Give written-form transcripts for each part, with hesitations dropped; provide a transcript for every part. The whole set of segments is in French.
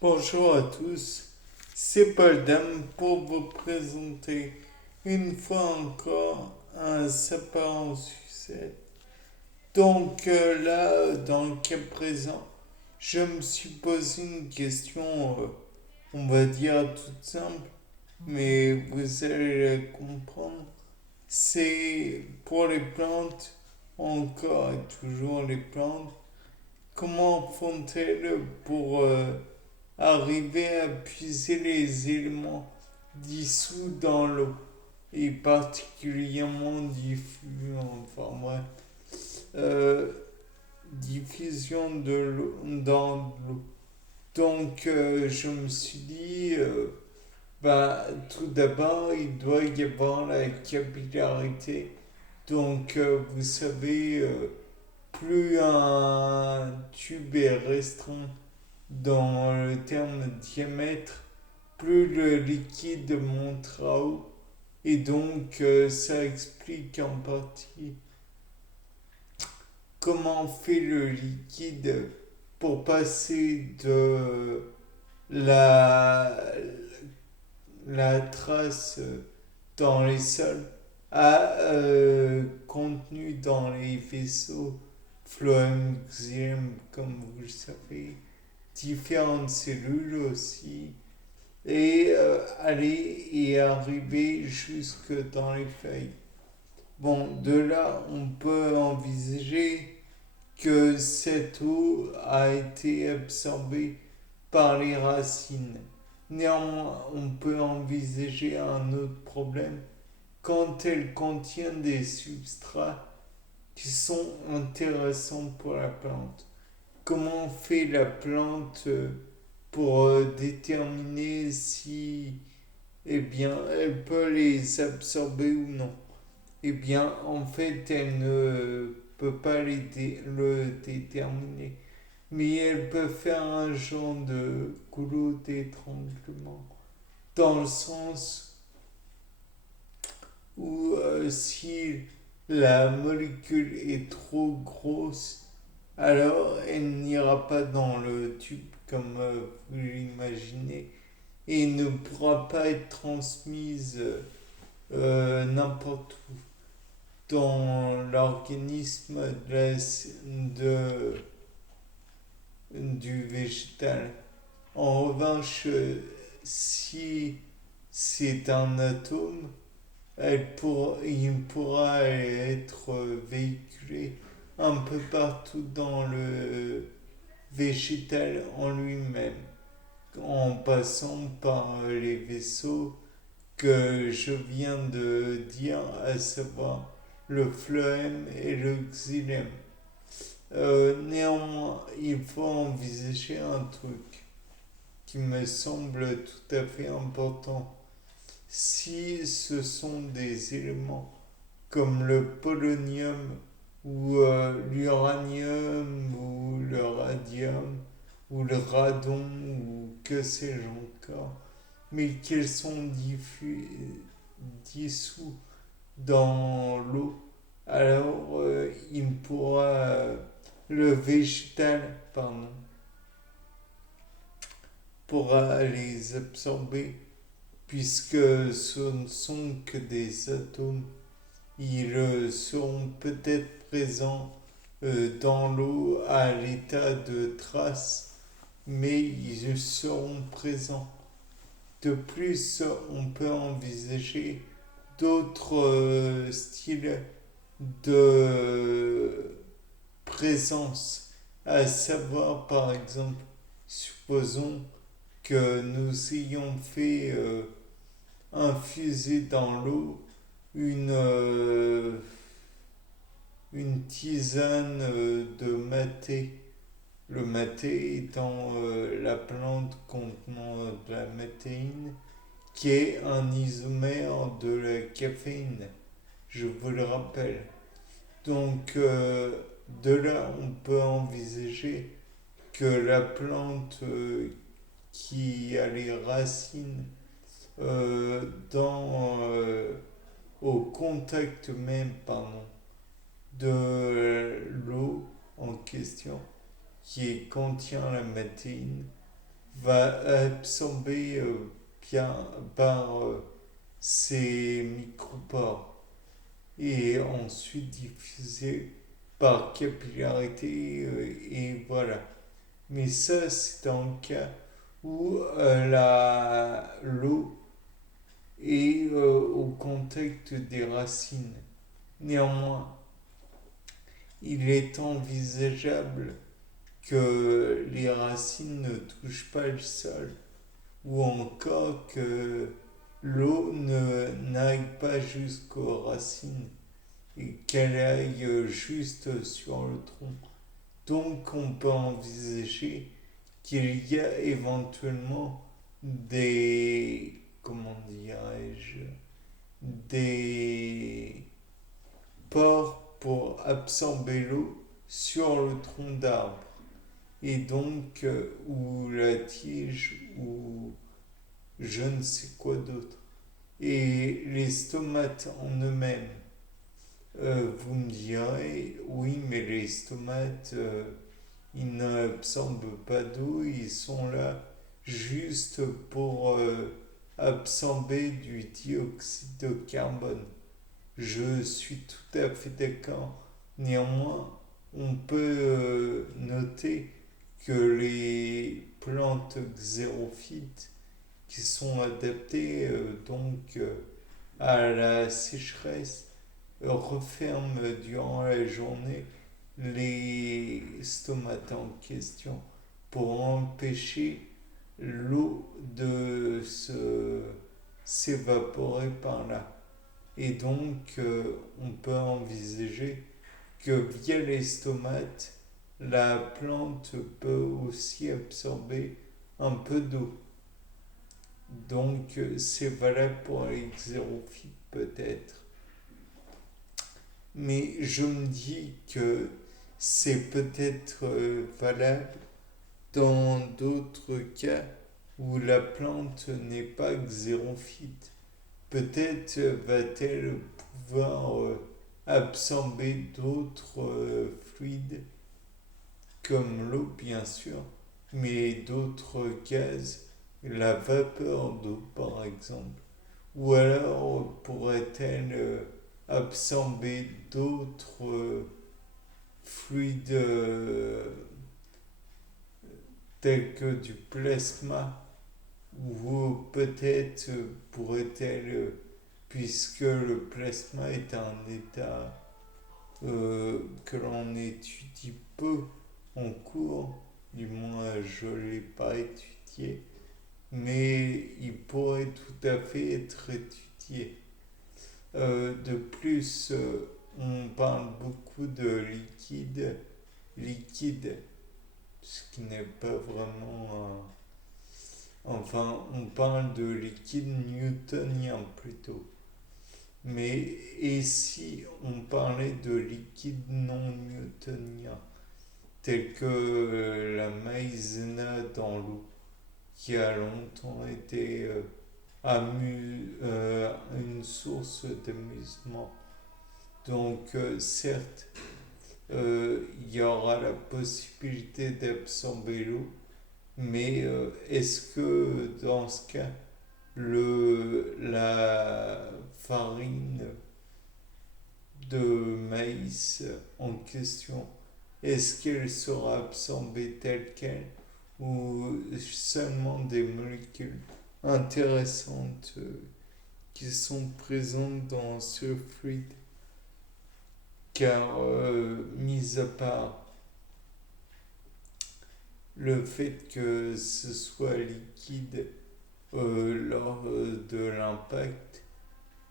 Bonjour à tous, c'est Paul Dame pour vous présenter une fois encore un sapin en sucette. Là, dans le cas présent, je me suis posé une question, on va dire toute simple, mais vous allez la comprendre. C'est pour les plantes, encore et toujours les plantes, comment font-elles pour arriver à puiser les éléments dissous dans l'eau et particulièrement diffus, enfin bref, euh, diffusion de l'eau dans l'eau. Je me suis dit, tout d'abord, il doit y avoir la capillarité. Vous savez, plus un tube est restreint dans le terme diamètre, plus le liquide montera haut. Ça explique en partie comment fait le liquide pour passer de la, la trace dans les sols à contenu dans les vaisseaux phloème, xylème, comme vous le savez, différentes cellules aussi, et aller et arriver jusque dans les feuilles. Bon, de là, on peut envisager que cette eau a été absorbée par les racines. Néanmoins, on peut envisager un autre problème quand elle contient des substrats qui sont intéressants pour la plante. Comment fait la plante pour déterminer si elle peut les absorber ou non? En fait, elle ne peut pas le déterminer. Mais elle peut faire un genre de goulot d'étranglement. Dans le sens où si la molécule est trop grosse, alors elle n'ira pas dans le tube comme vous l'imaginez et ne pourra pas être transmise n'importe où dans l'organisme du végétal. En revanche, si c'est un atome, il pourra être véhiculé un peu partout dans le végétal en lui-même, en passant par les vaisseaux que je viens de dire, à savoir le phloème et le xylème. Néanmoins, il faut envisager un truc qui me semble tout à fait important. Si ce sont des éléments comme le polonium ou l'uranium ou le radium ou le radon ou que sais-je encore, mais qu'ils sont dissous dans l'eau, alors il pourra, le végétal, pardon, pourra les absorber puisque ce ne sont que des atomes. Ils seront peut-être présents dans l'eau à l'état de trace, mais ils seront présents. De plus, on peut envisager d'autres styles de présence, à savoir par exemple, supposons que nous ayons fait infuser dans l'eau une, euh, une tisane de maté. Le maté étant la plante contenant de la matéine, qui est un isomère de la caféine, je vous le rappelle. De là, on peut envisager que la plante qui a les racines au contact même de l'eau en question qui contient la matéine va absorber bien par ces micropores et ensuite diffuser par capillarité et voilà. Mais ça, c'est dans le cas où l'eau est au contact des racines. Néanmoins, il est envisageable que les racines ne touchent pas le sol ou encore que l'eau n'aille pas jusqu'aux racines et qu'elle aille juste sur le tronc. Donc on peut envisager qu'il y a éventuellement des, comment dirais-je, des pores pour absorber l'eau sur le tronc d'arbre et donc ou la tige ou je ne sais quoi d'autre. Et les stomates en eux-mêmes, vous me direz, oui, mais les stomates, ils n'absorbent pas d'eau, ils sont là juste pour absorber du dioxyde de carbone. Je suis tout à fait d'accord. Néanmoins, on peut noter que les plantes xérophytes qui sont adaptées à la sécheresse referment durant la journée les stomates en question pour empêcher l'eau de s'évaporer par là. Et donc, on peut envisager que via les stomates, la plante peut aussi absorber un peu d'eau. Donc, c'est valable pour les xérophytes peut-être. Mais je me dis que c'est peut-être valable dans d'autres cas où la plante n'est pas xérophyte. Peut-être va-t-elle pouvoir absorber d'autres fluides, comme l'eau bien sûr, mais d'autres gaz, la vapeur d'eau par exemple. Ou alors pourrait-elle absorber d'autres fluides tels que du plasma, ou peut-être pourrait-elle, puisque le plasma est un état que l'on étudie peu en cours, du moins je ne l'ai pas étudié, mais il pourrait tout à fait être étudié. De plus, on parle beaucoup de liquide, ce qui n'est pas vraiment enfin, on parle de liquide newtonien plutôt. Mais et si on parlait de liquide non newtonien, tel que la maïzena dans l'eau, qui a longtemps été une source d'amusement. Donc certes, il y aura la possibilité d'absorber l'eau, mais est-ce que dans ce cas, la farine de maïs en question, est-ce qu'elle sera absorbée telle qu'elle ou seulement des molécules intéressantes qui sont présentes dans ce fluide? Car, mis à part le fait que ce soit liquide lors de l'impact,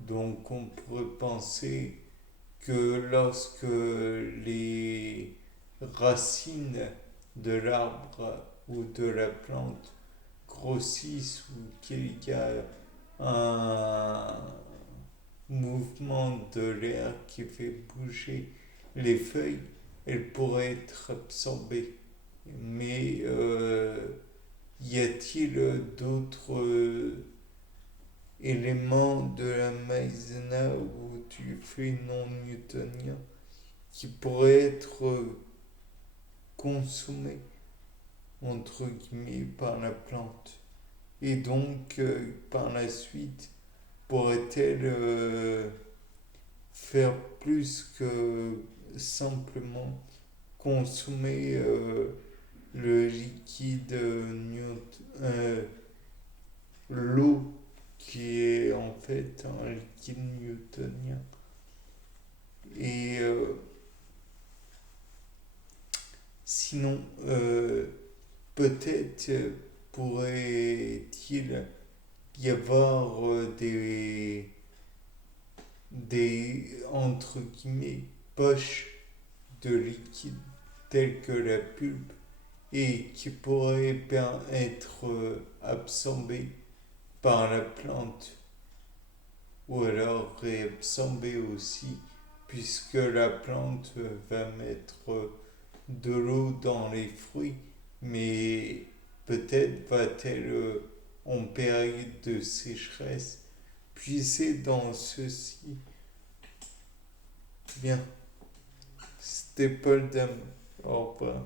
donc on pourrait penser que lorsque les racines de l'arbre ou de la plante grossissent ou qu'il y a un mouvement de l'air qui fait bouger les feuilles, elles pourraient être absorbées. Mais y a-t-il d'autres éléments de la maïzena ou du fait non newtonien qui pourraient être consommés entre guillemets, par la plante. Et donc, par la suite, pourrait-elle faire plus que simplement consommer le liquide l'eau qui est en fait un liquide newtonien. Et sinon, peut-être pourrait-il y avoir des entre guillemets poches de liquide telles que la pulpe et qui pourraient être absorbées par la plante ou alors réabsorbées aussi puisque la plante va mettre de l'eau dans les fruits mais peut-être va-t-elle en période de sécheresse puiser dans ceci. Bien, c'était Paul Dame. Au revoir.